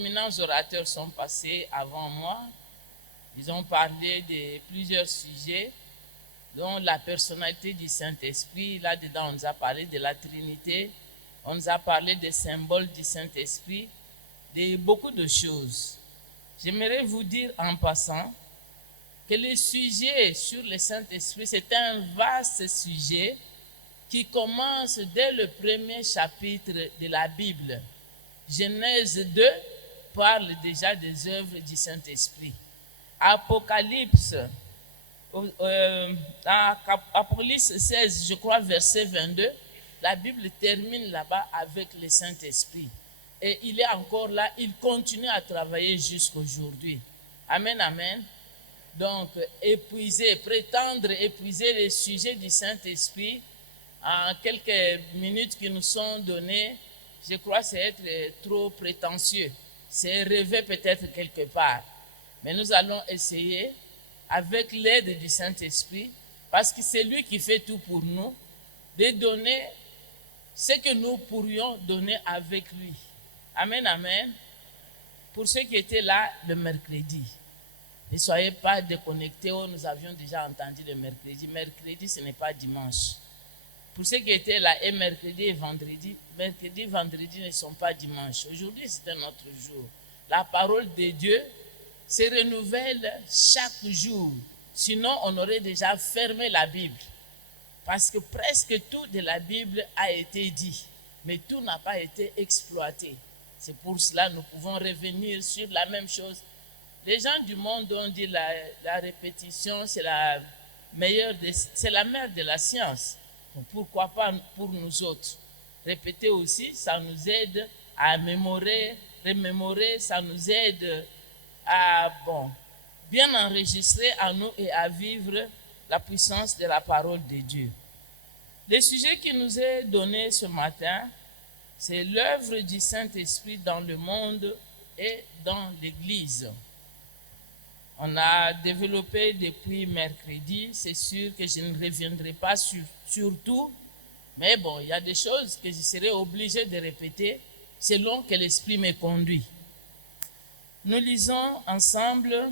D'éminents orateurs sont passés avant moi. Ils ont parlé de plusieurs sujets, dont la personnalité du Saint-Esprit. Là-dedans, on nous a parlé de la Trinité, on nous a parlé des symboles du Saint-Esprit, de beaucoup de choses. J'aimerais vous dire en passant que le sujet sur le Saint-Esprit, c'est un vaste sujet qui commence dès le premier chapitre de la Bible. Genèse 2 parle déjà des œuvres du Saint-Esprit. Apocalypse, Apocalypse 16, je crois, verset 22, la Bible termine là-bas avec le Saint-Esprit. Et il est encore là, il continue à travailler jusqu'aujourd'hui. Amen, amen. Donc, prétendre épuiser les sujets du Saint-Esprit en quelques minutes qui nous sont données, je crois que c'est être trop prétentieux. C'est rêver peut-être quelque part. Mais nous allons essayer, avec l'aide du Saint-Esprit, parce que c'est lui qui fait tout pour nous, de donner ce que nous pourrions donner avec lui. Amen, amen. Pour ceux qui étaient là le mercredi, ne soyez pas déconnectés. Nous avions déjà entendu le mercredi. Mercredi, ce n'est pas dimanche. Pour ceux qui étaient là et mercredi et vendredi ne sont pas dimanche. Aujourd'hui, c'est un autre jour. La parole de Dieu se renouvelle chaque jour. Sinon, on aurait déjà fermé la Bible. Parce que presque tout de la Bible a été dit, mais tout n'a pas été exploité. C'est pour cela que nous pouvons revenir sur la même chose. Les gens du monde ont dit la répétition, c'est la mère de la science. Donc pourquoi pas pour nous autres? Répéter aussi, ça nous aide à remémorer, ça nous aide à bien enregistrer en nous et à vivre la puissance de la parole de Dieu. Le sujet qui nous est donné ce matin, c'est l'œuvre du Saint-Esprit dans le monde et dans l'Église. On a développé depuis mercredi, c'est sûr que je ne reviendrai pas sur tout, mais il y a des choses que je serai obligé de répéter selon que l'Esprit me conduit. Nous lisons ensemble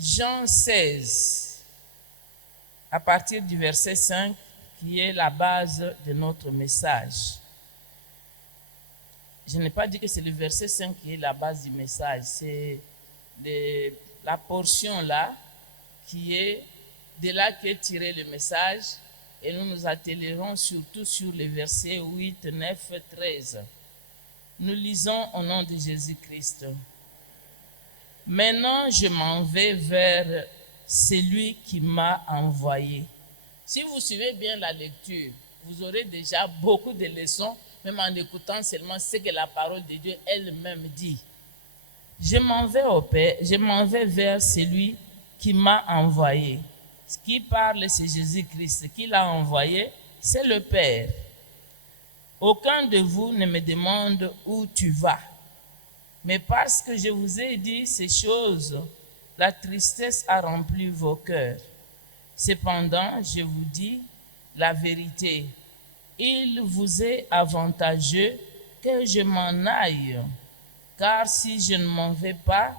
Jean 16, à partir du verset 5, qui est la base de notre message. Je n'ai pas dit que c'est le verset 5 qui est la base du message, c'est la portion là, qui est de là qu'est tiré le message, et nous nous attellerons surtout sur les versets 8, 9, 13. Nous lisons au nom de Jésus-Christ. Maintenant, je m'en vais vers celui qui m'a envoyé. Si vous suivez bien la lecture, vous aurez déjà beaucoup de leçons, même en écoutant seulement ce que la parole de Dieu elle-même dit. Je m'en vais vers celui qui m'a envoyé. Ce qui parle, c'est Jésus-Christ. Qui l'a envoyé, c'est le Père. Aucun de vous ne me demande où tu vas. Mais parce que je vous ai dit ces choses, la tristesse a rempli vos cœurs. Cependant, je vous dis la vérité. Il vous est avantageux que je m'en aille. Car si je ne m'en vais pas,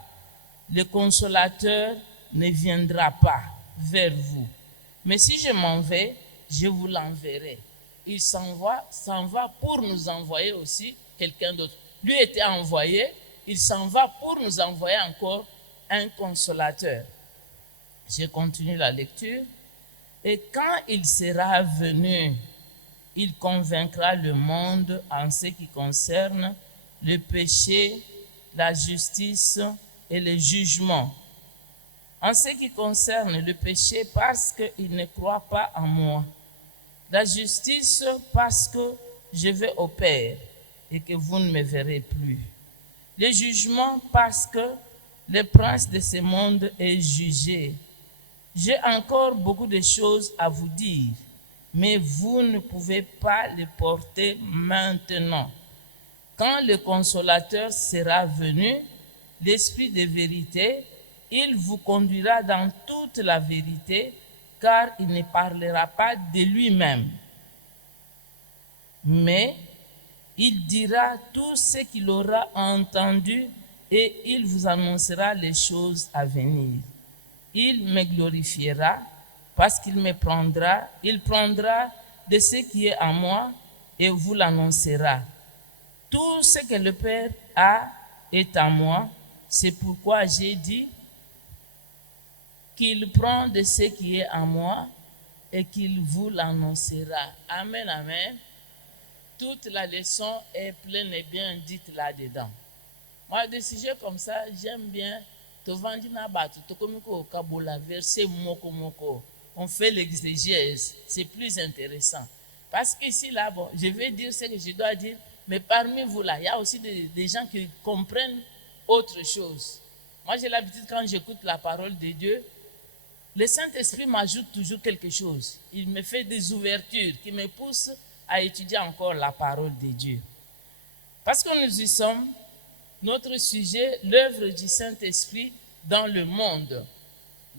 le consolateur ne viendra pas vers vous. Mais si je m'en vais, je vous l'enverrai. Il s'en va pour nous envoyer aussi quelqu'un d'autre. Lui était envoyé, il s'en va pour nous envoyer encore un consolateur. Je continue la lecture. Et quand il sera venu, il convaincra le monde en ce qui concerne le péché, la justice et le jugement. En ce qui concerne le péché, parce qu'il ne croit pas en moi. La justice, parce que je vais au Père et que vous ne me verrez plus. Le jugement, parce que le prince de ce monde est jugé. J'ai encore beaucoup de choses à vous dire, mais vous ne pouvez pas les porter maintenant. Quand le consolateur sera venu, l'Esprit de vérité, il vous conduira dans toute la vérité, car il ne parlera pas de lui-même, mais il dira tout ce qu'il aura entendu et il vous annoncera les choses à venir. Il me glorifiera parce qu'il me prendra, il prendra de ce qui est à moi et vous l'annoncera. Tout ce que le Père a est à moi, c'est pourquoi j'ai dit qu'il prend de ce qui est à moi et qu'il vous l'annoncera. Amen, amen. Toute la leçon est pleine et bien dite là-dedans. Moi, des sujets comme ça, j'aime bien. Verset moko moko. On fait l'exégèse. C'est plus intéressant. Parce qu'ici, là, bon, je vais dire ce que je dois dire, mais parmi vous, là, il y a aussi des gens qui comprennent autre chose. Moi, j'ai l'habitude, quand j'écoute la parole de Dieu, le Saint-Esprit m'ajoute toujours quelque chose. Il me fait des ouvertures qui me poussent à étudier encore la parole de Dieu. Parce que nous y sommes, notre sujet, l'œuvre du Saint-Esprit dans le monde.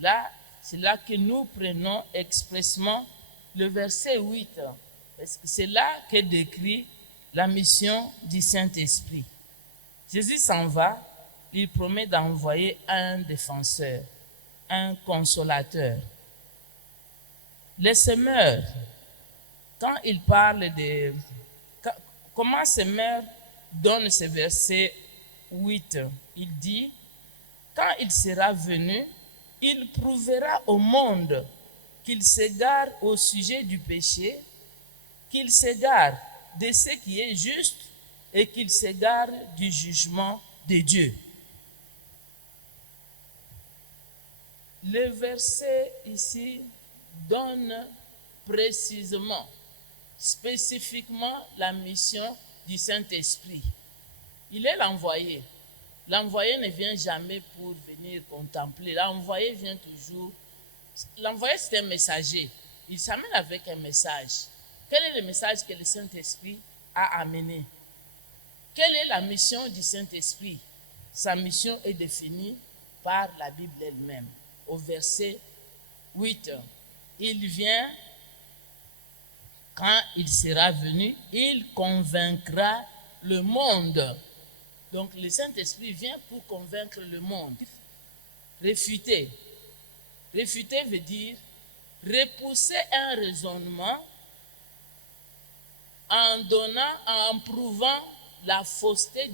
Là, c'est là que nous prenons expressément le verset 8. Parce que c'est là qu'est décrit la mission du Saint-Esprit. Jésus s'en va, il promet d'envoyer un défenseur, un consolateur. Les semeurs, quand il parle de... Comment semeur donne ce verset 8, il dit, quand il sera venu, il prouvera au monde qu'il s'égare au sujet du péché, qu'il s'égare de ce qui est juste et qu'il s'égare du jugement de Dieu. Le verset ici donne précisément, spécifiquement la mission du Saint-Esprit. Il est l'envoyé. L'envoyé ne vient jamais pour venir contempler. L'envoyé vient toujours. L'envoyé, c'est un messager. Il s'amène avec un message. Quel est le message que le Saint-Esprit a amené? Quelle est la mission du Saint-Esprit? Sa mission est définie par la Bible elle-même. Au verset 8, il vient, quand il sera venu, il convaincra le monde. Donc le Saint-Esprit vient pour convaincre le monde. Réfuter. Réfuter veut dire repousser un raisonnement en prouvant la fausseté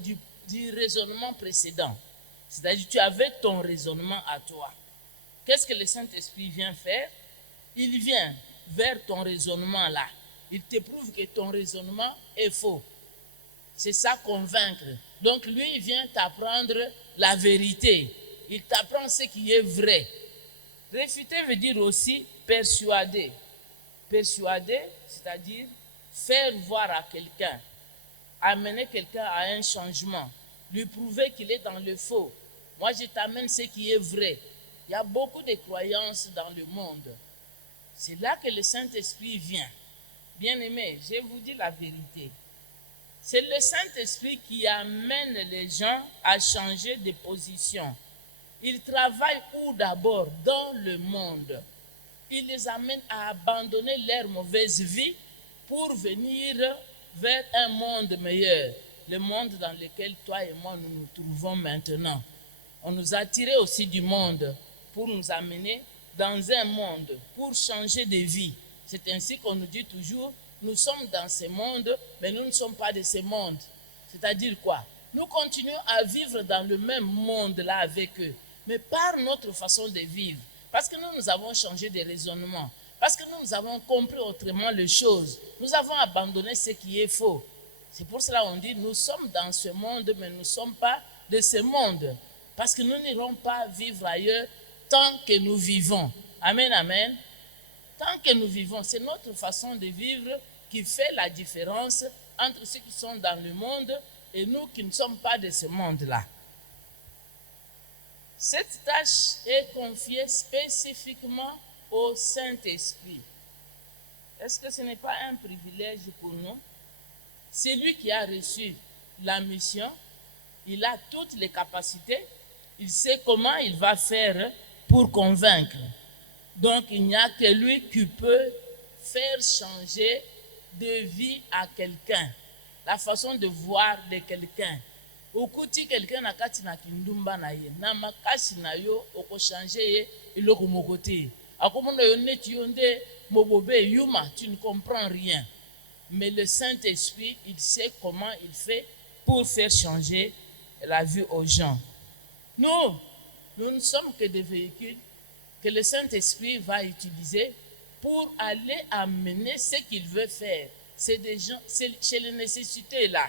du raisonnement précédent. C'est-à-dire tu avais ton raisonnement à toi. Qu'est-ce que le Saint-Esprit vient faire? Il vient vers ton raisonnement là. Il te prouve que ton raisonnement est faux. C'est ça, convaincre. Donc lui, il vient t'apprendre la vérité. Il t'apprend ce qui est vrai. Réfuter veut dire aussi persuader. Persuader, c'est-à-dire faire voir à quelqu'un, amener quelqu'un à un changement, lui prouver qu'il est dans le faux. Moi, je t'amène ce qui est vrai. Il y a beaucoup de croyances dans le monde. C'est là que le Saint-Esprit vient. Bien-aimés, je vous dis la vérité. C'est le Saint-Esprit qui amène les gens à changer de position. Il travaille où d'abord? Dans le monde. Il les amène à abandonner leur mauvaise vie pour venir vers un monde meilleur. Le monde dans lequel toi et moi nous nous trouvons maintenant. On nous a tirés aussi du monde pour nous amener dans un monde, pour changer de vie. C'est ainsi qu'on nous dit toujours, nous sommes dans ce monde, mais nous ne sommes pas de ce monde. C'est-à-dire quoi? Nous continuons à vivre dans le même monde là avec eux, mais par notre façon de vivre. Parce que nous avons changé de raisonnement. Parce que nous avons compris autrement les choses. Nous avons abandonné ce qui est faux. C'est pour cela qu'on dit, nous sommes dans ce monde, mais nous ne sommes pas de ce monde. Parce que nous n'irons pas vivre ailleurs tant que nous vivons. Amen, amen. Tant que nous vivons, c'est notre façon de vivre qui fait la différence entre ceux qui sont dans le monde et nous qui ne sommes pas de ce monde-là. Cette tâche est confiée spécifiquement au Saint-Esprit. Est-ce que ce n'est pas un privilège pour nous? C'est lui qui a reçu la mission. Il a toutes les capacités. Il sait comment il va faire pour convaincre. Donc, il n'y a que lui qui peut faire changer de vie à quelqu'un, la façon de voir de quelqu'un. okuti quelqu'un na kati na kindumba na ye na makasi na yo okochange ye eloko moko te akomona yo neti yo nde mobobe yuma, tu ne comprends rien. Mais le Saint-Esprit, il sait comment il fait pour faire changer la vie aux gens. Nous ne sommes que des véhicules que le Saint-Esprit va utiliser pour aller amener ce qu'il veut faire. C'est des gens, c'est chez les nécessités là.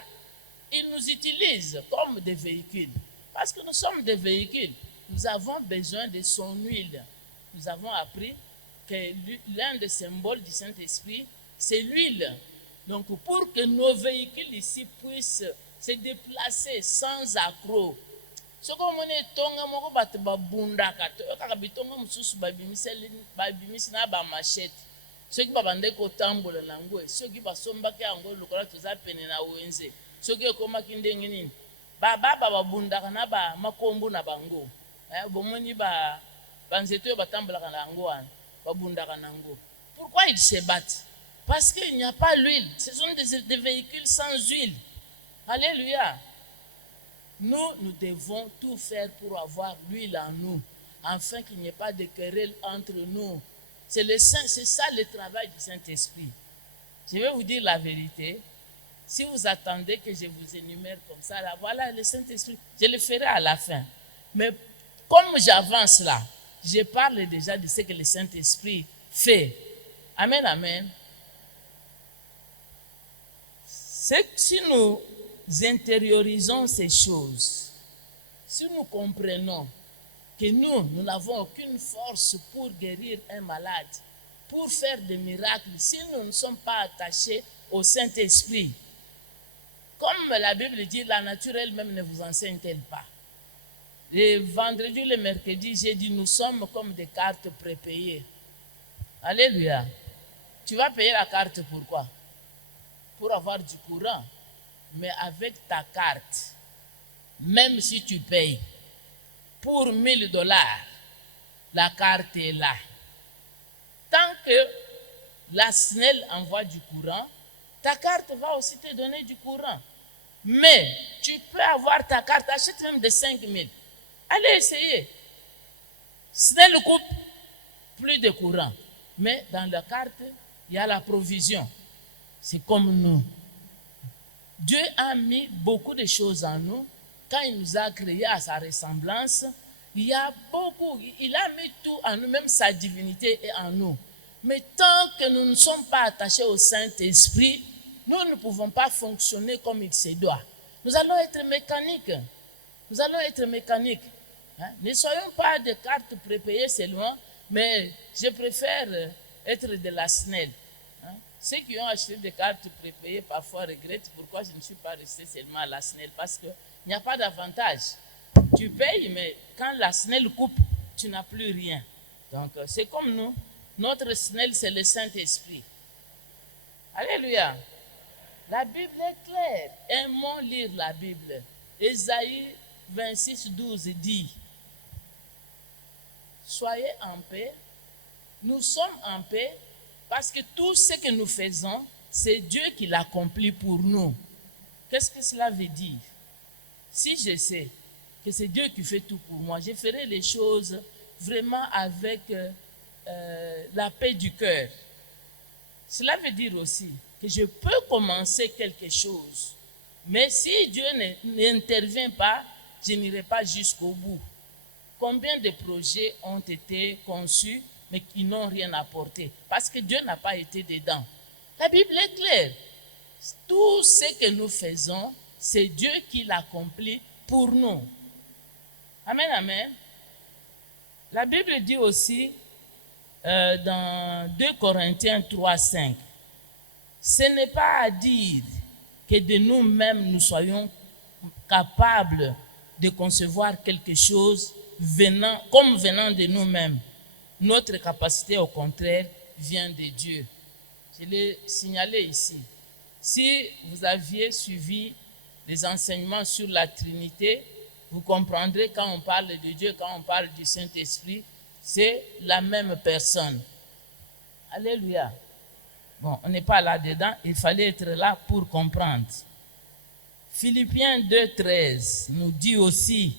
Il nous utilise comme des véhicules. Parce que nous sommes des véhicules. Nous avons besoin de son huile. Nous avons appris que l'un des symboles du Saint-Esprit, c'est l'huile. Donc, pour que nos véhicules ici puissent se déplacer sans accroc. Ce qu'on est tonga moko bato babundaka to kaka bitonga mususu babimisi na ba machette. Ceux qui babande ko tambola nango, ceux qui basombaki yango lokola toza pene na wenze. Ceux qui ekomaki ndenge nini. Baba babundaka na ba makombo na bango. Bomoni ba banzeto yo batambolaka nango wana babundaka nango. Pourquoi ils se battent? Parce qu'il n'y a pas l'huile. Ce sont des véhicules sans huile. Alléluia. Nous devons tout faire pour avoir l'huile en nous, afin qu'il n'y ait pas de querelle entre nous. C'est ça le travail du Saint-Esprit. Je vais vous dire la vérité. Si vous attendez que je vous énumère comme ça, là, voilà le Saint-Esprit. Je le ferai à la fin. Mais comme j'avance là, je parle déjà de ce que le Saint-Esprit fait. Amen, amen. Si nous intériorisons ces choses, si nous comprenons que nous n'avons aucune force pour guérir un malade, pour faire des miracles, si nous ne sommes pas attachés au Saint-Esprit, comme la Bible dit, la nature elle-même ne vous enseigne-t-elle pas? Le vendredi, le mercredi, j'ai dit, nous sommes comme des cartes prépayées. Alléluia. Tu vas payer la carte pourquoi? Pour avoir du courant. Mais avec ta carte, même si tu payes pour $1000, la carte est là. Tant que la SNEL envoie du courant, ta carte va aussi te donner du courant. Mais tu peux avoir ta carte, achète même de 5000. Allez essayer. SNEL coupe plus de courant. Mais dans la carte, il y a la provision. C'est comme nous. Dieu a mis beaucoup de choses en nous. Quand il nous a créés à sa ressemblance, il y a beaucoup. Il a mis tout en nous, même sa divinité est en nous. Mais tant que nous ne sommes pas attachés au Saint-Esprit, nous ne pouvons pas fonctionner comme il se doit. Nous allons être mécaniques. Nous allons être mécaniques. Ne soyons pas des cartes prépayées seulement, mais je préfère être de la SNEL. Ceux qui ont acheté des cartes prépayées parfois regrettent pourquoi je ne suis pas resté seulement à la SNEL, parce qu'il n'y a pas d'avantage. Tu payes, mais quand la SNEL coupe, tu n'as plus rien. Donc, c'est comme nous. Notre SNEL, c'est le Saint-Esprit. Alléluia. La Bible est claire. Aimons lire la Bible. Ésaïe 26, 12 dit, soyez en paix. Nous sommes en paix. Parce que tout ce que nous faisons, c'est Dieu qui l'accomplit pour nous. Qu'est-ce que cela veut dire? Si je sais que c'est Dieu qui fait tout pour moi, je ferai les choses vraiment avec la paix du cœur. Cela veut dire aussi que je peux commencer quelque chose, mais si Dieu n'intervient pas, je n'irai pas jusqu'au bout. Combien de projets ont été conçus mais qui n'ont rien apporté, parce que Dieu n'a pas été dedans. La Bible est claire. Tout ce que nous faisons, c'est Dieu qui l'accomplit pour nous. Amen, amen. La Bible dit aussi dans 2 Corinthiens 3, 5, ce n'est pas à dire que de nous-mêmes nous soyons capables de concevoir quelque chose venant de nous-mêmes. Notre capacité, au contraire, vient de Dieu. Je l'ai signalé ici. Si vous aviez suivi les enseignements sur la Trinité, vous comprendrez quand on parle de Dieu, quand on parle du Saint-Esprit, c'est la même personne. Alléluia. Bon, on n'est pas là-dedans, il fallait être là pour comprendre. Philippiens 2,13 nous dit aussi,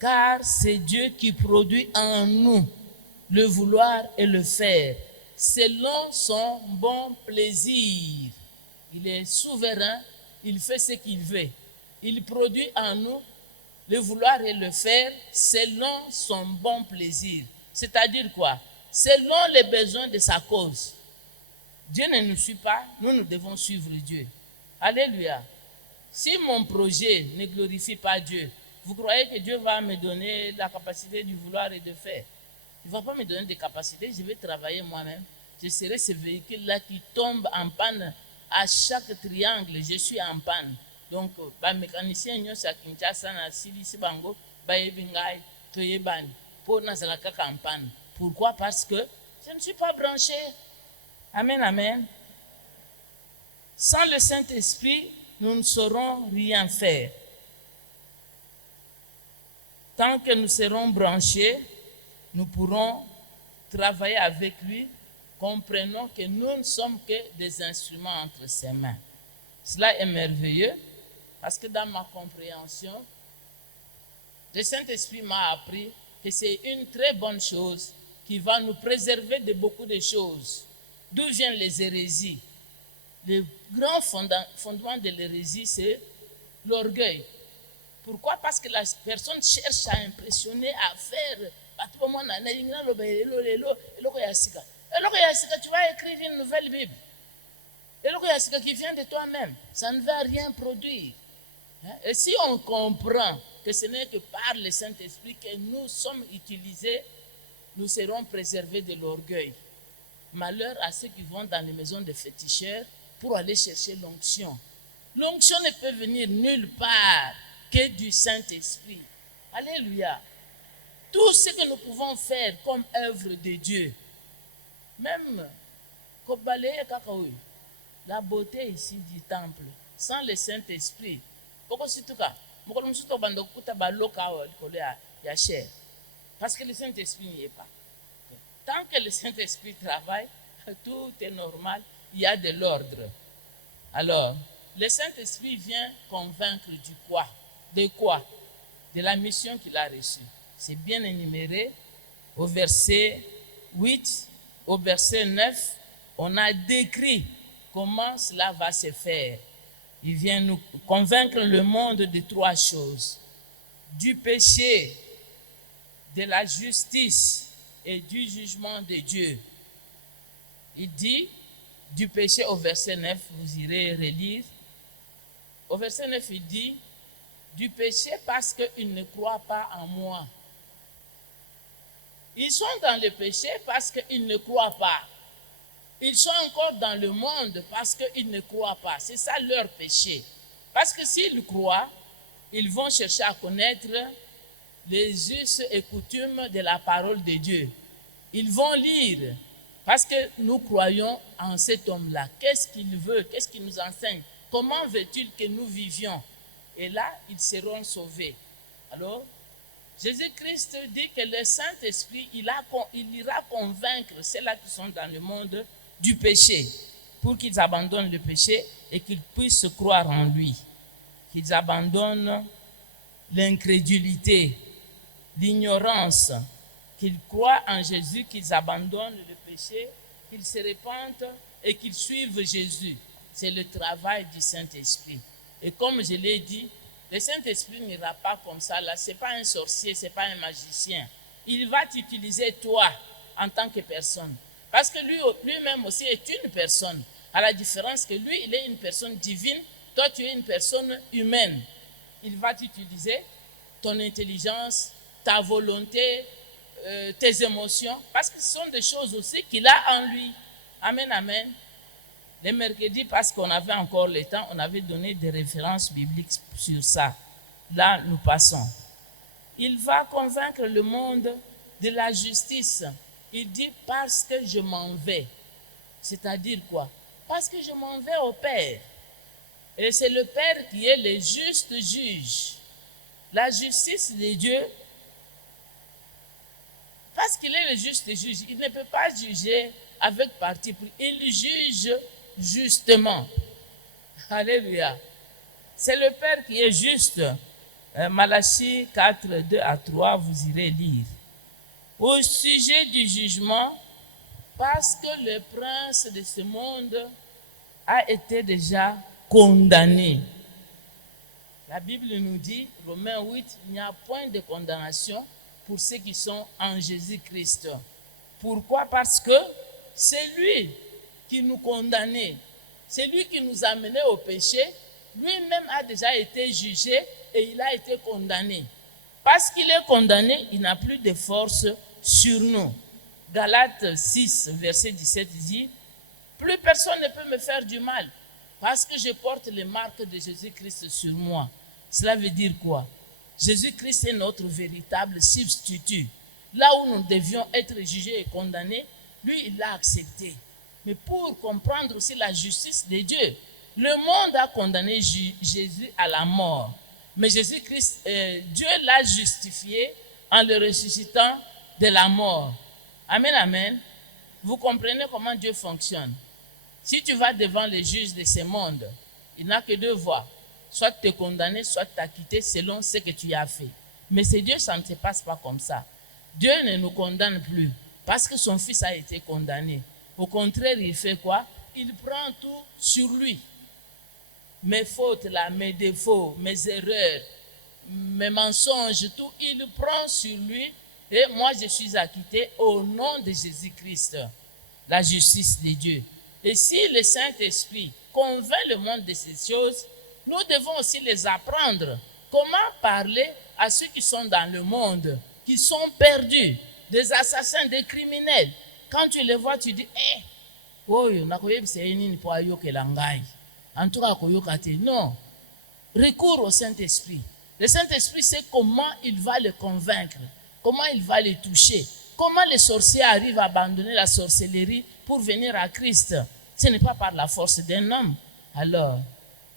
car c'est Dieu qui produit en nous le vouloir et le faire, selon son bon plaisir. Il est souverain, il fait ce qu'il veut. Il produit en nous le vouloir et le faire selon son bon plaisir. C'est-à-dire quoi? Selon les besoins de sa cause. Dieu ne nous suit pas, nous devons suivre Dieu. Alléluia. Si mon projet ne glorifie pas Dieu, vous croyez que Dieu va me donner la capacité du vouloir et de faire? Il ne va pas me donner des capacités, je vais travailler moi-même. Je serai ce véhicule-là qui tombe en panne à chaque triangle, je suis en panne. Donc, les mécaniciens sont à Kinshasa, na Silisi Bango, Bayebingai, Toyebani, pour Nazalaka en panne. Pourquoi? Parce que je ne suis pas branché. Amen, amen. Sans le Saint-Esprit, nous ne saurons rien faire. Tant que nous serons branchés, nous pourrons travailler avec lui, comprenons que nous ne sommes que des instruments entre ses mains. Cela est merveilleux parce que dans ma compréhension, le Saint-Esprit m'a appris que c'est une très bonne chose qui va nous préserver de beaucoup de choses. D'où viennent les hérésies? Le grand fondement de l'hérésie, c'est l'orgueil. Pourquoi? Parce que la personne cherche à impressionner, à faire. Tu vas écrire une nouvelle Bible. Qui vient de toi-même. Ça ne va rien produire. Et si on comprend que ce n'est que par le Saint-Esprit que nous sommes utilisés, nous serons préservés de l'orgueil. Malheur à ceux qui vont dans les maisons de féticheurs pour aller chercher l'onction. L'onction ne peut venir nulle part que du Saint-Esprit. Alléluia. Tout ce que nous pouvons faire comme œuvre de Dieu, même la beauté ici du temple, sans le Saint-Esprit, parce que le Saint-Esprit n'y est pas. Tant que le Saint-Esprit travaille, tout est normal, il y a de l'ordre. Alors, le Saint-Esprit vient convaincre du quoi? De quoi? De la mission qu'il a reçue. C'est bien énuméré au verset 8, au verset 9, on a décrit comment cela va se faire. Il vient nous convaincre le monde de trois choses: du péché, de la justice et du jugement de Dieu. Il dit du péché au verset 9, vous irez relire. Au verset 9, il dit du péché parce qu'ils ne croient pas en moi. Ils sont dans le péché parce qu'ils ne croient pas. Ils sont encore dans le monde parce qu'ils ne croient pas. C'est ça leur péché. Parce que s'ils croient, ils vont chercher à connaître les us et coutumes de la parole de Dieu. Ils vont lire parce que nous croyons en cet homme-là. Qu'est-ce qu'il veut? Qu'est-ce qu'il nous enseigne? Comment veut-il que nous vivions? Et là, ils seront sauvés. Alors, Jésus-Christ dit que le Saint-Esprit, il ira convaincre ceux-là qui sont dans le monde du péché, pour qu'ils abandonnent le péché et qu'ils puissent croire en lui. Qu'ils abandonnent l'incrédulité, l'ignorance, qu'ils croient en Jésus, qu'ils abandonnent le péché, qu'ils se repentent et qu'ils suivent Jésus. C'est le travail du Saint-Esprit. Et comme je l'ai dit, le Saint-Esprit n'ira pas comme ça. Là, ce n'est pas un sorcier, ce n'est pas un magicien. Il va t'utiliser toi en tant que personne. Parce que lui-même aussi est une personne. À la différence que lui, il est une personne divine, toi, tu es une personne humaine. Il va t'utiliser ton intelligence, ta volonté, tes émotions, parce que ce sont des choses aussi qu'il a en lui. Amen, amen. Les mercredis, parce qu'on avait encore le temps, on avait donné des références bibliques sur ça. Là, nous passons. Il va convaincre le monde de la justice. Il dit parce que je m'en vais. C'est-à-dire quoi? Parce que je m'en vais au Père. Et c'est le Père qui est le juste juge. La justice de Dieu, parce qu'il est le juste juge, il ne peut pas juger avec parti pris. Il juge justement. Alléluia. C'est le Père qui est juste. Malachie 4, 2 à 3, vous irez lire. Au sujet du jugement, parce que le prince de ce monde a été déjà condamné. La Bible nous dit, Romains 8, il n'y a point de condamnation pour ceux qui sont en Jésus-Christ. Pourquoi? Parce que c'est lui qui nous condamnait. C'est lui qui nous a menés au péché. Lui-même a déjà été jugé et il a été condamné. Parce qu'il est condamné, il n'a plus de force sur nous. Galates 6, verset 17 dit, « Plus personne ne peut me faire du mal parce que je porte les marques de Jésus-Christ sur moi. » Cela veut dire quoi? Jésus-Christ est notre véritable substitut. Là où nous devions être jugés et condamnés, lui, il l'a accepté. Mais pour comprendre aussi la justice de Dieu, le monde a condamné Jésus à la mort. Mais Jésus-Christ, Dieu l'a justifié en le ressuscitant de la mort. Amen, amen. Vous comprenez comment Dieu fonctionne. Si tu vas devant les juges de ce monde, il n'a que deux voies. Soit te condamner, soit t'acquitter selon ce que tu as fait. Mais c'est Dieu, ça ne se passe pas comme ça. Dieu ne nous condamne plus parce que son fils a été condamné. Au contraire, il fait quoi? Il prend tout sur lui. Mes fautes là, mes défauts, mes erreurs, mes mensonges, tout, il prend sur lui. Et moi, je suis acquitté au nom de Jésus-Christ, la justice de Dieu. Et si le Saint-Esprit convainc le monde de ces choses, nous devons aussi les apprendre. Comment parler à ceux qui sont dans le monde, qui sont perdus, des assassins, des criminels. Quand tu les vois, tu dis, en tout cas, non. Recours au Saint-Esprit. Le Saint-Esprit sait comment il va le convaincre, comment il va les toucher, comment les sorciers arrivent à abandonner la sorcellerie pour venir à Christ. Ce n'est pas par la force d'un homme. Alors,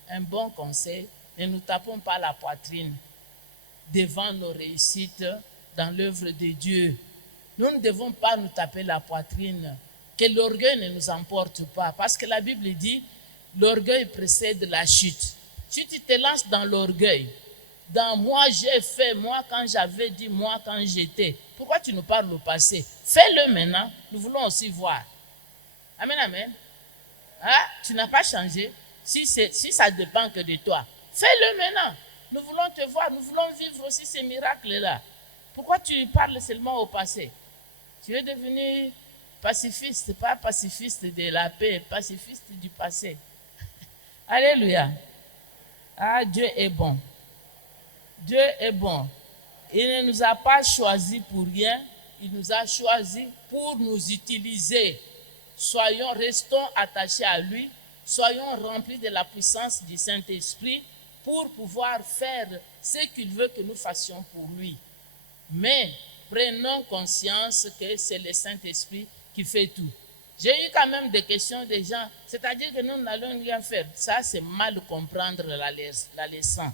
un bon conseil, ne nous tapons pas la poitrine devant nos réussites dans l'œuvre de Dieu. Nous ne devons pas nous taper la poitrine, que l'orgueil ne nous emporte pas, parce que la Bible dit, l'orgueil précède la chute. Si tu te lances dans l'orgueil, dans moi j'ai fait, moi quand j'avais dit, moi quand j'étais, pourquoi tu nous parles au passé? Fais-le maintenant, nous voulons aussi voir. Amen, amen. Ah, tu n'as pas changé. Si ça dépend que de toi, fais-le maintenant. Nous voulons te voir, nous voulons vivre aussi ces miracles-là. Pourquoi tu parles seulement au passé? Tu es devenu pacifiste, pas pacifiste de la paix, pacifiste du passé. Alléluia. Ah, Dieu est bon. Dieu est bon. Il ne nous a pas choisis pour rien. Il nous a choisis pour nous utiliser. Restons attachés à lui. Soyons remplis de la puissance du Saint-Esprit pour pouvoir faire ce qu'il veut que nous fassions pour lui. Mais prenons conscience que c'est le Saint-Esprit qui fait tout. J'ai eu quand même des questions des gens, c'est-à-dire que nous n'allons rien faire. Ça, c'est mal comprendre la leçon.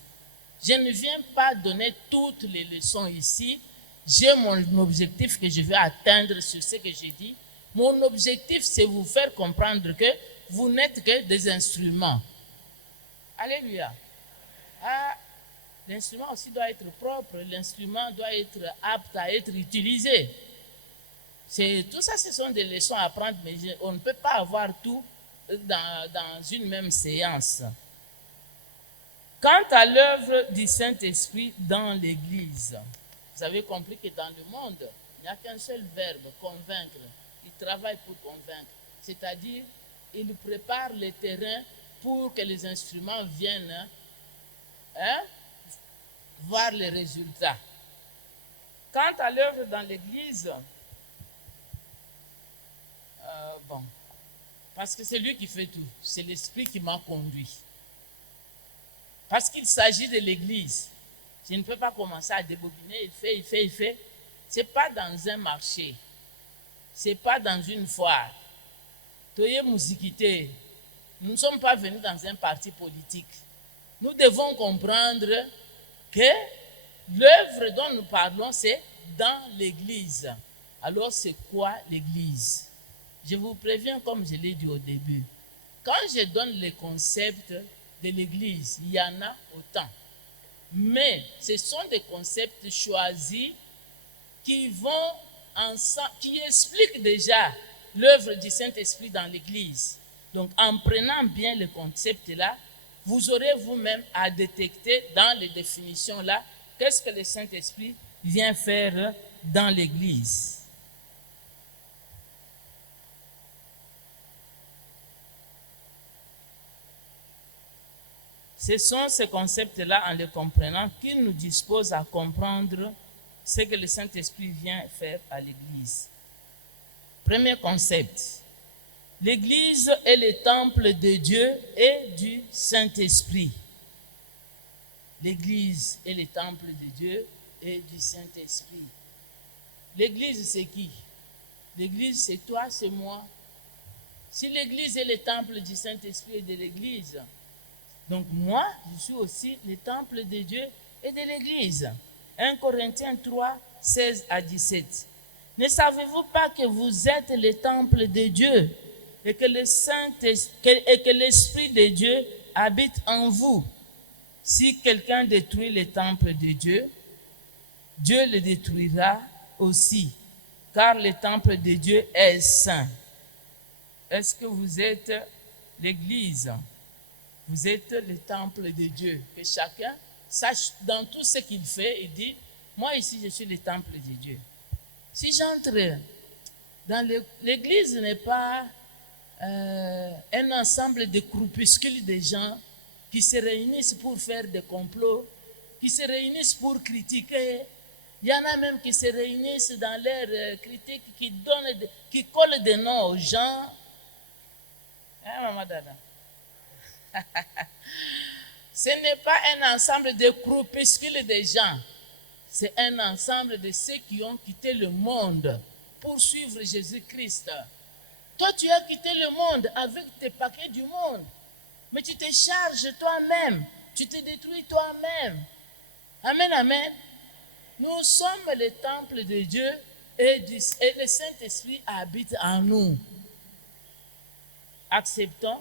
Je ne viens pas donner toutes les leçons ici. J'ai mon objectif que je vais atteindre sur ce que j'ai dit. Mon objectif, c'est vous faire comprendre que vous n'êtes que des instruments. Alléluia. Ah, l'instrument aussi doit être propre. L'instrument doit être apte à être utilisé. Tout ça, ce sont des leçons à apprendre, mais on ne peut pas avoir tout dans une même séance. Quant à l'œuvre du Saint-Esprit dans l'Église, vous avez compris que dans le monde, il n'y a qu'un seul verbe, convaincre. Il travaille pour convaincre. C'est-à-dire, il prépare le terrain pour que les instruments viennent voir les résultats. Quant à l'œuvre dans l'Église, parce que c'est lui qui fait tout, c'est l'Esprit qui m'a conduit. Parce qu'il s'agit de l'Église, je ne peux pas commencer à débobiner, il fait. Ce n'est pas dans un marché, ce n'est pas dans une foire. Toye musiquité. Nous ne sommes pas venus dans un parti politique. Nous devons comprendre que l'œuvre dont nous parlons, c'est dans l'Église. Alors, c'est quoi l'Église? Je vous préviens, comme je l'ai dit au début, quand je donne les concepts, de l'Église. Il y en a autant. Mais ce sont des concepts choisis qui vont ensemble, qui expliquent déjà l'œuvre du Saint-Esprit dans l'Église. Donc, en prenant bien le concept-là, vous aurez vous-même à détecter dans les définitions-là qu'est-ce que le Saint-Esprit vient faire dans l'Église. Ce sont ces concepts-là, en les comprenant, qui nous disposent à comprendre ce que le Saint-Esprit vient faire à l'Église. Premier concept. L'Église est le temple de Dieu et du Saint-Esprit. L'Église est le temple de Dieu et du Saint-Esprit. L'Église, c'est qui? L'Église, c'est toi, c'est moi. Si l'Église est le temple du Saint-Esprit et de l'Église, donc moi, je suis aussi le temple de Dieu et de l'Église. 1 Corinthiens 3, 16 à 17. Ne savez-vous pas que vous êtes le temple de Dieu et que l'Esprit de Dieu habite en vous? Si quelqu'un détruit le temple de Dieu, Dieu le détruira aussi, car le temple de Dieu est saint. Est-ce que vous êtes l'Église? Vous êtes le temple de Dieu. Que chacun sache dans tout ce qu'il fait et dit, moi ici je suis le temple de Dieu. Si j'entre dans l'Église, n'est pas un ensemble de groupuscules de gens qui se réunissent pour faire des complots, qui se réunissent pour critiquer. Il y en a même qui se réunissent dans leurs critiques, qui collent des noms aux gens. Hein, Maman Dada? Ce n'est pas un ensemble de groupuscules de gens. C'est un ensemble de ceux qui ont quitté le monde pour suivre Jésus-Christ. Toi, tu as quitté le monde avec tes paquets du monde. Mais tu te charges toi-même. Tu te détruis toi-même. Amen, amen. Nous sommes le temple de Dieu et le Saint-Esprit habite en nous. Acceptons.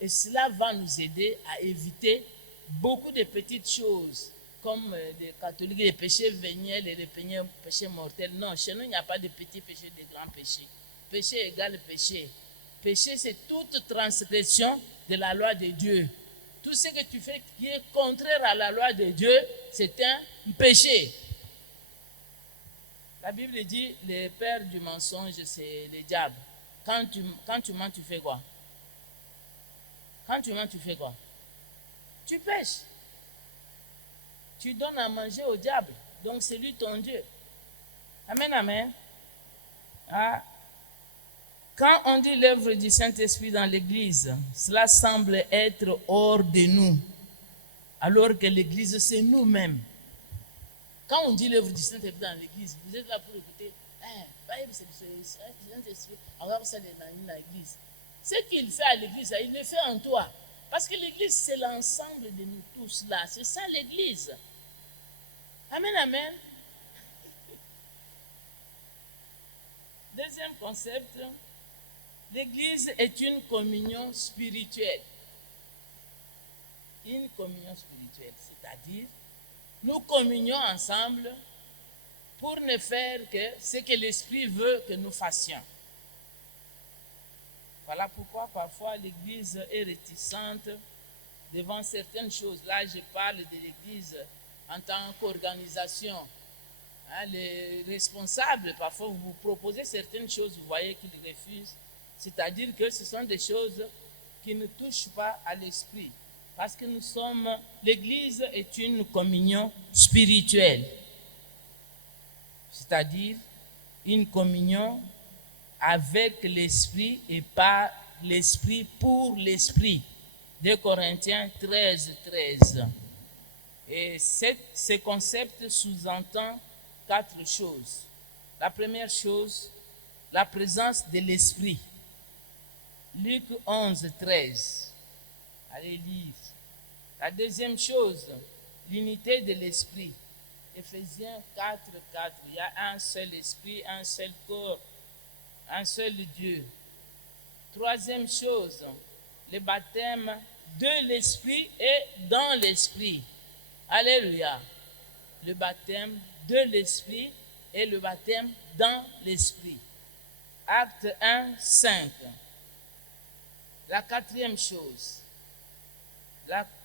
Et cela va nous aider à éviter beaucoup de petites choses, comme les catholiques, les péchés véniels et les péchés mortels. Non, chez nous, il n'y a pas de petits péchés, de grands péchés. Péché égale péché. Péché, c'est toute transgression de la loi de Dieu. Tout ce que tu fais qui est contraire à la loi de Dieu, c'est un péché. La Bible dit, le père du mensonge, c'est le diable. Quand tu mens, tu fais quoi? Quand tu mens, tu fais quoi? Tu pêches. Tu donnes à manger au diable. Donc c'est lui ton Dieu. Amen, amen. Ah. Quand on dit l'œuvre du Saint-Esprit dans l'Église, cela semble être hors de nous. Alors que l'Église, c'est nous-mêmes. Quand on dit l'œuvre du Saint-Esprit dans l'Église, vous êtes là pour écouter. C'est le Saint-Esprit. Alors ça, dans l'Église. Ce qu'il fait à l'Église, il le fait en toi. Parce que l'Église, c'est l'ensemble de nous tous là. C'est ça l'Église. Amen, amen. Deuxième concept, l'Église est une communion spirituelle. Une communion spirituelle, c'est-à-dire, nous communions ensemble pour ne faire que ce que l'Esprit veut que nous fassions. Voilà pourquoi parfois l'Église est réticente devant certaines choses. Là, je parle de l'Église en tant qu'organisation. Les responsables, parfois, vous proposez certaines choses, vous voyez qu'ils refusent. C'est-à-dire que ce sont des choses qui ne touchent pas à l'esprit. Parce que l'Église est une communion spirituelle. C'est-à-dire une communion avec l'esprit et par l'esprit pour l'esprit. 2 Corinthiens 13, 13. Et ce concept sous-entend 4 choses. La première chose, la présence de l'esprit. Luc 11, 13. Allez lire. La deuxième chose, l'unité de l'esprit. Éphésiens 4, 4. Il y a un seul esprit, un seul corps, un seul Dieu. Troisième chose, le baptême de l'esprit et dans l'esprit. Alléluia. Le baptême de l'esprit et le baptême dans l'esprit. Acte 1, 5. La quatrième chose.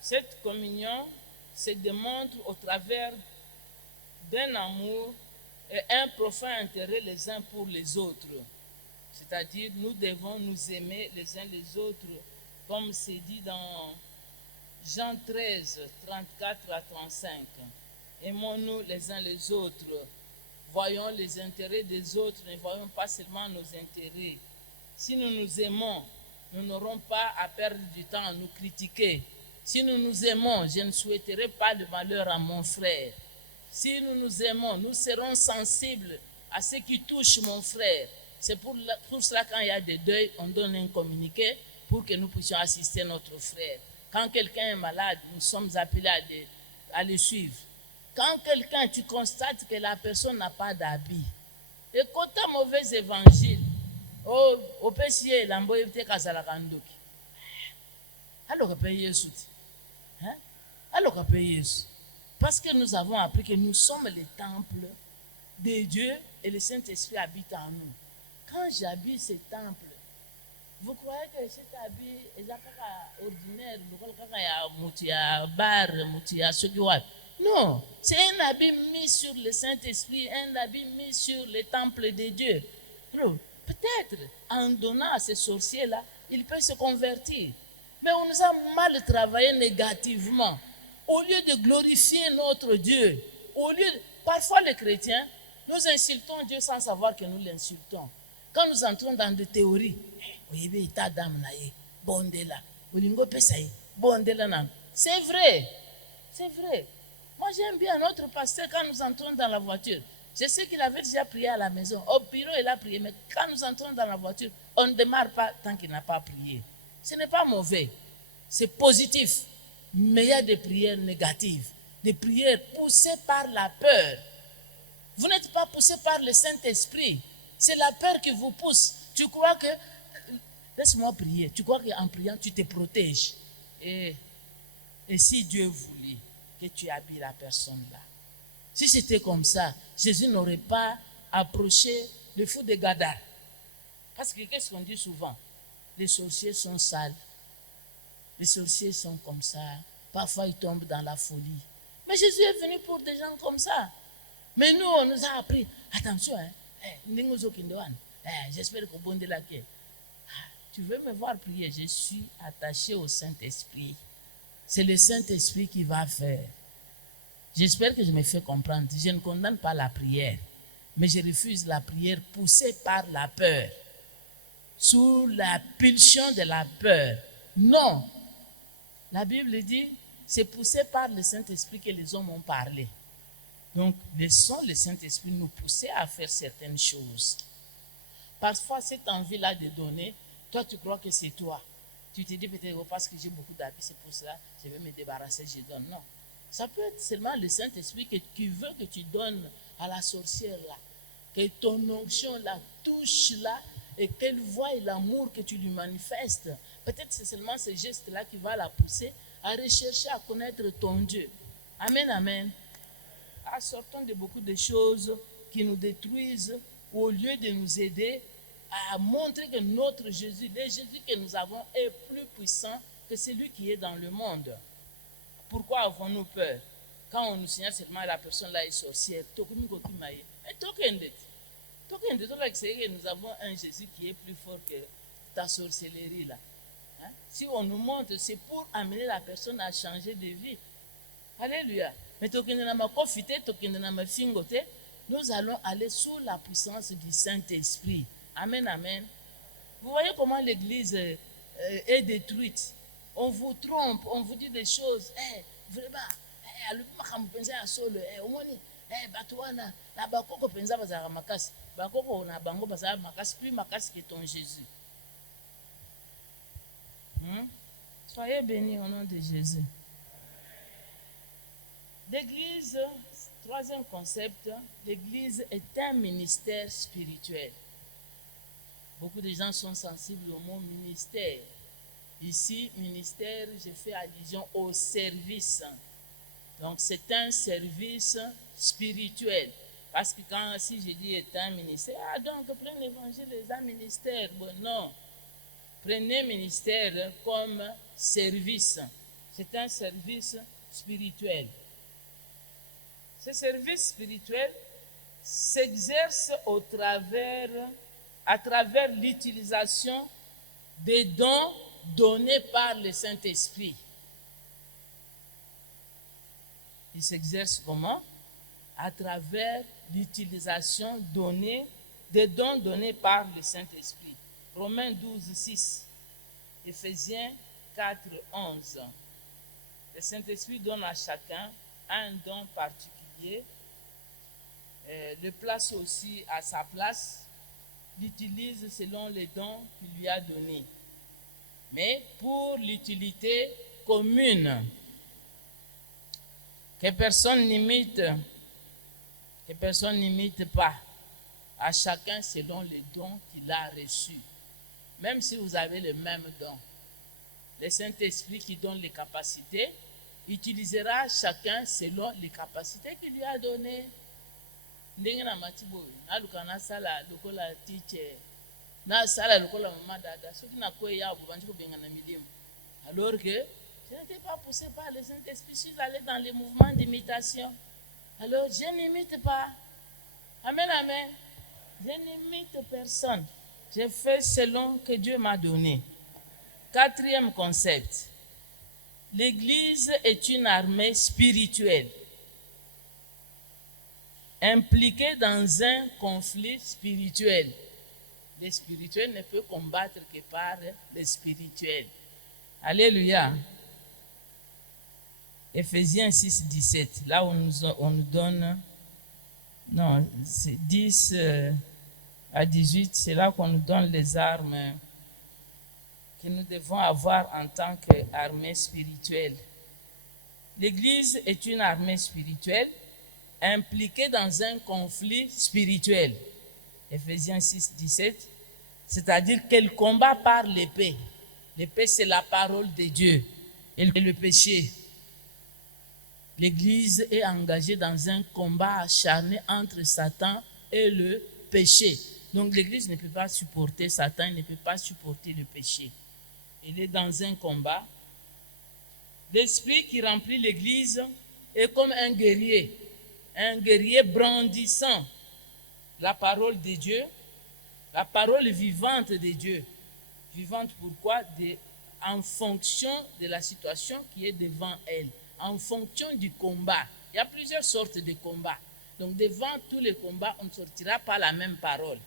Cette communion se démontre au travers d'un amour et un profond intérêt les uns pour les autres. C'est-à-dire, nous devons nous aimer les uns les autres, comme c'est dit dans Jean 13, 34 à 35. Aimons-nous les uns les autres. Voyons les intérêts des autres, ne voyons pas seulement nos intérêts. Si nous nous aimons, nous n'aurons pas à perdre du temps à nous critiquer. Si nous nous aimons, je ne souhaiterai pas de malheur à mon frère. Si nous nous aimons, nous serons sensibles à ce qui touche mon frère. C'est pour cela, quand il y a des deuils, on donne un communiqué pour que nous puissions assister notre frère. Quand quelqu'un est malade, nous sommes appelés à le suivre. Quand quelqu'un, tu constates que la personne n'a pas d'habit, écoute un mauvais évangile. Au PCA, l'amboye te kazalaka ndoki. Alors que Jésus. Alors que Jésus. Parce que nous avons appris que nous sommes les temples de Dieu et le Saint-Esprit habite en nous. Quand j'habite ce temple, vous croyez que cet habit est ordinaire, non, c'est un habit mis sur le Saint-Esprit, un habit mis sur le temple de Dieu. Peut-être, en donnant à ces sorciers-là, ils peuvent se convertir. Mais on nous a mal travaillé négativement. Au lieu de glorifier notre Dieu, parfois les chrétiens, nous insultons Dieu sans savoir que nous l'insultons. Quand nous entrons dans des théories, c'est vrai. C'est vrai. Moi, j'aime bien notre pasteur quand nous entrons dans la voiture. Je sais qu'il avait déjà prié à la maison. Au bureau, il a prié. Mais quand nous entrons dans la voiture, on ne démarre pas tant qu'il n'a pas prié. Ce n'est pas mauvais. C'est positif. Mais il y a des prières négatives. Des prières poussées par la peur. Vous n'êtes pas poussé par le Saint-Esprit. C'est la peur qui vous pousse. Tu crois que... Laisse-moi prier. Tu crois qu'en priant, tu te protèges. Et si Dieu voulait que tu habilles la personne là. Si c'était comme ça, Jésus n'aurait pas approché le fou de Gadar. Parce que qu'est-ce qu'on dit souvent? Les sorciers sont sales. Les sorciers sont comme ça. Parfois, ils tombent dans la folie. Mais Jésus est venu pour des gens comme ça. Mais nous, on nous a appris. Attention, j'espère que bon de la quai. Tu veux me voir prier? Je suis attaché au Saint-Esprit. C'est le Saint-Esprit qui va faire. J'espère que je me fais comprendre. Je ne condamne pas la prière, mais je refuse la prière poussée par la peur, sous la pulsion de la peur. Non. La Bible dit, c'est poussé par le Saint-Esprit que les hommes ont parlé. Donc, laissons le Saint-Esprit nous pousser à faire certaines choses. Parfois, cette envie-là de donner, toi, tu crois que c'est toi. Tu te dis peut-être, parce que j'ai beaucoup d'habits, c'est pour cela, je vais me débarrasser, je donne. Non. Ça peut être seulement le Saint-Esprit qui veut que tu donnes à la sorcière là. Que ton onction la touche là et qu'elle voie l'amour que tu lui manifestes. Peut-être c'est seulement ce geste-là qui va la pousser à rechercher à connaître ton Dieu. Amen, amen. Sortons de beaucoup de choses qui nous détruisent au lieu de nous aider à montrer que notre Jésus, le Jésus que nous avons, est plus puissant que celui qui est dans le monde. Pourquoi avons-nous peur? Quand on nous signale seulement la personne là est sorcière, nous avons un Jésus qui est plus fort que ta sorcellerie là. Hein? Si on nous montre, c'est pour amener la personne à changer de vie. Alléluia. Mais nous allons aller sous la puissance du Saint-Esprit. Amen, amen. Vous voyez comment l'église est détruite. On vous trompe, on vous dit des choses. Vraiment, Jésus. Soyez bénis au nom de Jésus. L'église, troisième concept, l'église est un ministère spirituel. Beaucoup de gens sont sensibles au mot ministère. Ici, ministère, je fais allusion au service. Donc, c'est un service spirituel. Parce que si je dis est un ministère, donc prenez l'évangile les un ministère. Bon, non. Prenez ministère comme service. C'est un service spirituel. Ce service spirituel s'exerce à travers l'utilisation des dons donnés par le Saint-Esprit. Il s'exerce comment? À travers l'utilisation des dons donnés par le Saint-Esprit. Romains 12, 6, Éphésiens 4, 11. Le Saint-Esprit donne à chacun un don particulier, le place aussi à sa place, l'utilise selon les dons qu'il lui a donnés, mais pour l'utilité commune. Que personne n'imite pas, à chacun selon les dons qu'il a reçus. Même si vous avez le même don, le Saint-Esprit qui donne les capacités utilisera chacun selon les capacités qu'il lui a données. Ndenge na matibo naluka nasala lokola teacher nasala lokola mama dada soki na koya ya bandi ko benga na milimu, alors que je n'étais pas poussé par le Saint-Esprit, je suis allé dans les mouvements d'imitation. Alors je n'imite pas. Amen, amen. Je n'imite personne. Je fais selon que Dieu m'a donné. Quatrième concept. L'Église est une armée spirituelle, impliquée dans un conflit spirituel. Le spirituel ne peut combattre que par le spirituel. Alléluia. Éphésiens 6, 17. Là où on nous donne, non, c'est 10 à 18, c'est là qu'on nous donne les armes que nous devons avoir en tant qu'armée spirituelle. L'Église est une armée spirituelle impliquée dans un conflit spirituel. Éphésiens 6, 17. C'est-à-dire qu'elle combat par l'épée. L'épée, c'est la parole de Dieu et le péché. L'Église est engagée dans un combat acharné entre Satan et le péché. Donc l'Église ne peut pas supporter Satan, ne peut pas supporter le péché. Elle est dans un combat. L'esprit qui remplit l'Église est comme un guerrier brandissant la parole de Dieu, la parole vivante de Dieu. Vivante pourquoi? En fonction de la situation qui est devant elle, en fonction du combat. Il y a plusieurs sortes de combats. Donc devant tous les combats, on ne sortira pas la même parole.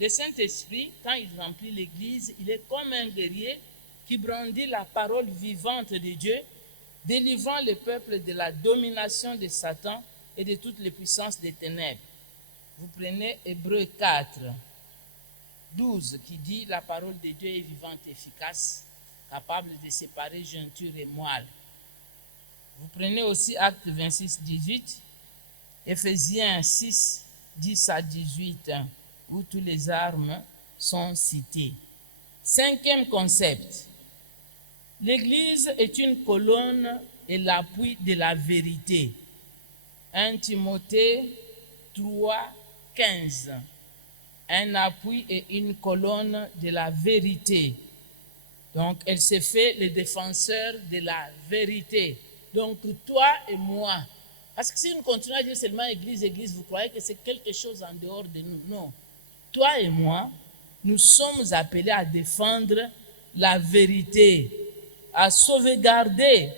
Le Saint-Esprit, quand il remplit l'Église, il est comme un guerrier qui brandit la parole vivante de Dieu, délivrant le peuple de la domination de Satan et de toutes les puissances des ténèbres. Vous prenez Hébreux 4, 12, qui dit « La parole de Dieu est vivante et efficace, capable de séparer jointure et moelle. » Vous prenez aussi Acte 26, 18, Éphésiens 6, 10 à 18, où toutes les armes sont citées. Cinquième concept. L'Église est une colonne et l'appui de la vérité. 1 Timothée 3, 15. Un appui et une colonne de la vérité. Donc, elle se fait le défenseur de la vérité. Donc, toi et moi. Parce que si nous continuons à dire seulement Église, Église, vous croyez que c'est quelque chose en dehors de nous. Non. Toi et moi, nous sommes appelés à défendre la vérité, à sauvegarder,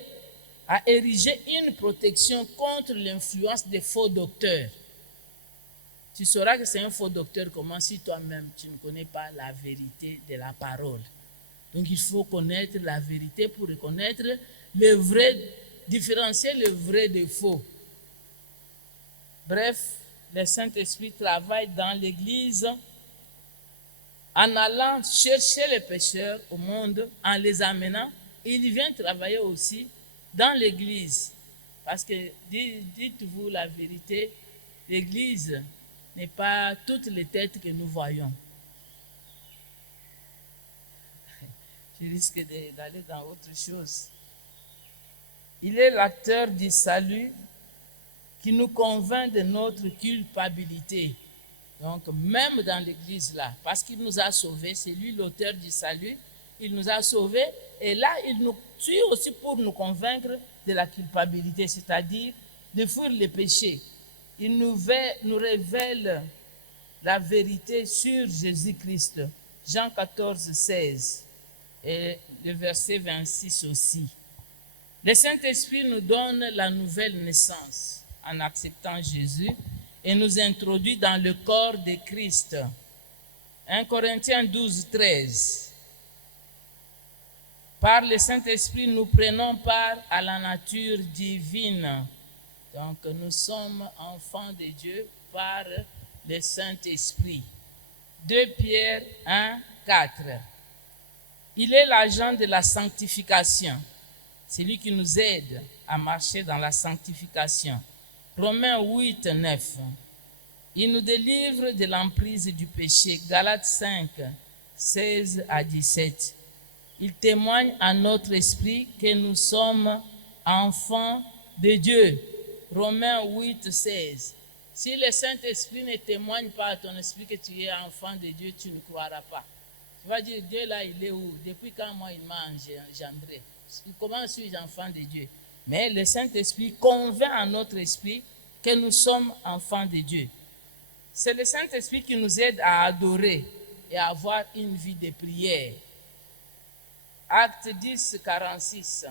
à ériger une protection contre l'influence des faux docteurs. Tu sauras que c'est un faux docteur comment si toi-même tu ne connais pas la vérité de la parole. Donc il faut connaître la vérité pour reconnaître le vrai, différencier le vrai des faux. Bref, le Saint-Esprit travaille dans l'Église en allant chercher les pécheurs au monde, en les amenant. Il vient travailler aussi dans l'Église. Parce que, dites-vous la vérité, l'Église n'est pas toutes les têtes que nous voyons. je risque d'aller dans autre chose. Il est l'acteur du salut qui nous convainc de notre culpabilité. Donc, même dans l'église là, parce qu'il nous a sauvés, c'est lui l'auteur du salut, il nous a sauvés, et là, il nous tue aussi pour nous convaincre de la culpabilité, c'est-à-dire de fuir les péchés. Il nous révèle la vérité sur Jésus-Christ. Jean 14, 16 et le verset 26 aussi. Le Saint-Esprit nous donne la nouvelle naissance en acceptant Jésus et nous introduit dans le corps de Christ. 1 Corinthiens 12, 13. Par le Saint-Esprit, nous prenons part à la nature divine. Donc, nous sommes enfants de Dieu par le Saint-Esprit. 2 Pierre 1, 4. Il est l'agent de la sanctification. C'est lui qui nous aide à marcher dans la sanctification. Romains 8, 9. Il nous délivre de l'emprise du péché. Galates 5, 16 à 17. Il témoigne à notre esprit que nous sommes enfants de Dieu. Romains 8, 16. Si le Saint-Esprit ne témoigne pas à ton esprit que tu es enfant de Dieu, tu ne croiras pas. Tu vas dire, Dieu là, il est où? Depuis quand moi, il m'a engendré? Comment suis-je enfant de Dieu? Mais le Saint-Esprit convainc à notre esprit que nous sommes enfants de Dieu. C'est le Saint-Esprit qui nous aide à adorer et à avoir une vie de prière. Acte 10, 46.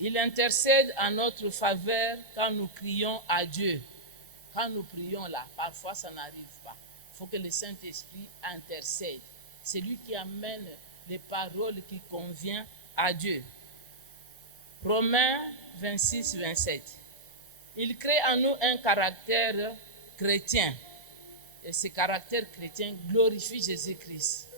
Il intercède en notre faveur quand nous crions à Dieu. Quand nous prions là, parfois ça n'arrive pas. Il faut que le Saint-Esprit intercède. C'est lui qui amène les paroles qui conviennent à Dieu. Romains 26, 27. Il crée en nous un caractère chrétien. Et ce caractère chrétien glorifie Jésus-Christ.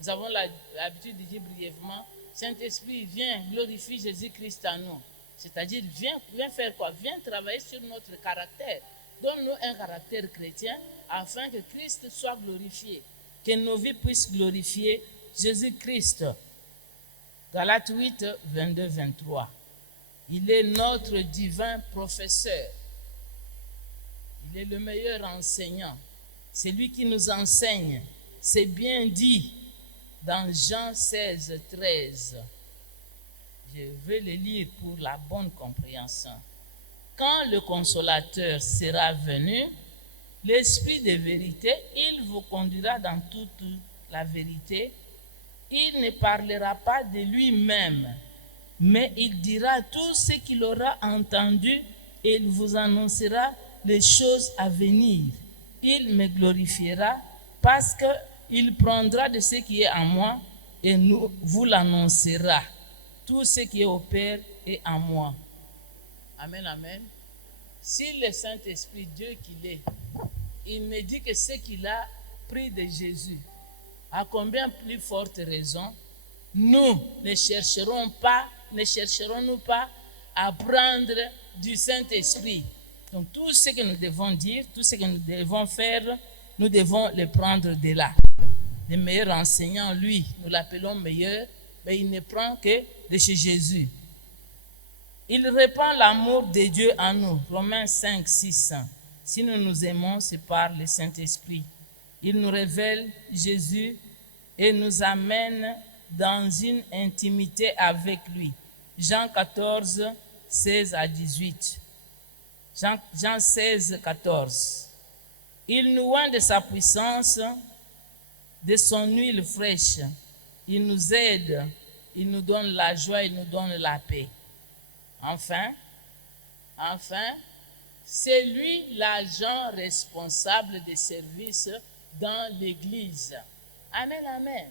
Nous avons l'habitude de dire brièvement, Saint-Esprit, viens, glorifie Jésus-Christ en nous. C'est-à-dire, viens faire quoi? Viens travailler sur notre caractère. Donne-nous un caractère chrétien afin que Christ soit glorifié. Que nos vies puissent glorifier Jésus-Christ. Galates 8, 22, 23. Il est notre divin professeur. Il est le meilleur enseignant. C'est lui qui nous enseigne. C'est bien dit dans Jean 16, 13. Je vais le lire pour la bonne compréhension. Quand le consolateur sera venu, l'Esprit de vérité, il vous conduira dans toute la vérité. Il ne parlera pas de lui-même, mais il dira tout ce qu'il aura entendu et il vous annoncera les choses à venir. Il me glorifiera parce qu'il prendra de ce qui est en moi et vous l'annoncera. Tout ce qui est au Père est en moi. Amen, amen. Si le Saint-Esprit, Dieu qu'il est, il me dit que ce qu'il a pris de Jésus, à combien plus forte raison, nous ne chercherons-nous pas à prendre du Saint-Esprit. Donc tout ce que nous devons dire, tout ce que nous devons faire, nous devons le prendre de là. Le meilleur enseignant, lui, nous l'appelons meilleur, mais il ne prend que de chez Jésus. Il répand l'amour de Dieu en nous. Romains 5, 6. Si nous nous aimons, c'est par le Saint-Esprit. Il nous révèle Jésus et nous amène dans une intimité avec lui. Jean 14, 16 à 18. Jean 16, 14. Il nous oint de sa puissance, de son huile fraîche. Il nous aide, il nous donne la joie, il nous donne la paix. Enfin, c'est lui l'agent responsable des services dans l'Église. Amen, amen.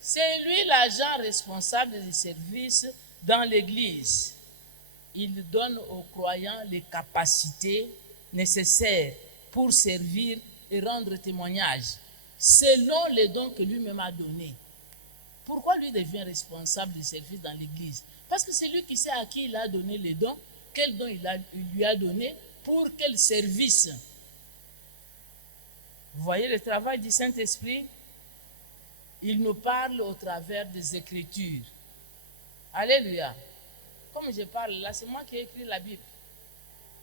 C'est lui l'agent responsable des services dans l'Église. Il donne aux croyants les capacités nécessaires pour servir et rendre témoignage, selon les dons que lui-même a donnés. Pourquoi lui devient responsable des services dans l'Église? Parce que c'est lui qui sait à qui il a donné les dons, quel don il lui a donné, pour quel service. Vous voyez le travail du Saint-Esprit? il nous parle au travers des Écritures. Alléluia. Comme je parle là, c'est moi qui ai écrit la Bible.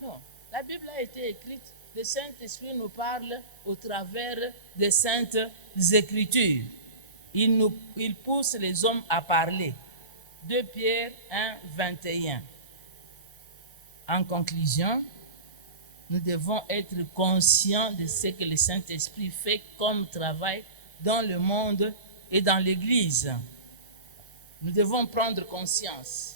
Non, la Bible a été écrite. Le Saint-Esprit nous parle au travers des Saintes Écritures. Il pousse les hommes à parler. 2 Pierre 1, 21. En conclusion, nous devons être conscients de ce que le Saint-Esprit fait comme travail dans le monde et dans l'Église. Nous devons prendre conscience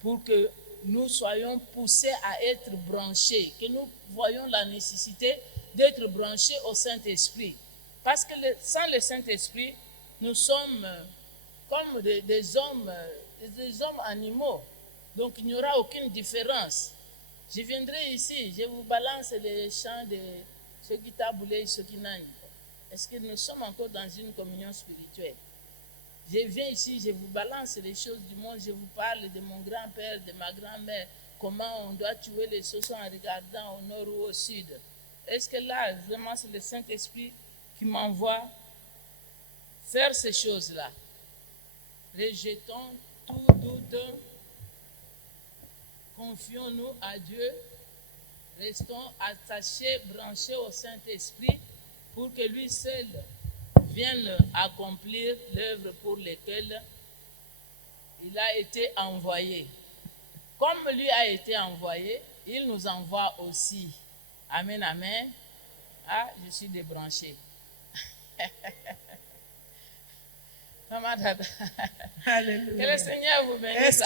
pour que nous soyons poussés à être branchés, que nous voyons la nécessité d'être branchés au Saint-Esprit. Parce que sans le Saint-Esprit, nous sommes comme des hommes animaux. Donc il n'y aura aucune différence. Je viendrai ici, je vous balance les chants de ceux qui taboulent et ceux qui n'aiment. Est-ce que nous sommes encore dans une communion spirituelle? Je viens ici, je vous balance les choses du monde, je vous parle de mon grand-père, de ma grand-mère, comment on doit tuer les saucissons en regardant au nord ou au sud. Est-ce que là, vraiment, c'est le Saint-Esprit qui m'envoie faire ces choses-là? Rejetons tout doute, confions-nous à Dieu, restons attachés, branchés au Saint-Esprit pour que lui seul vienne accomplir l'œuvre pour laquelle il a été envoyé. Comme lui a été envoyé, il nous envoie aussi. Amen, amen. Ah, je suis débranché. Alléluia. Que le Seigneur vous bénisse. Est-ce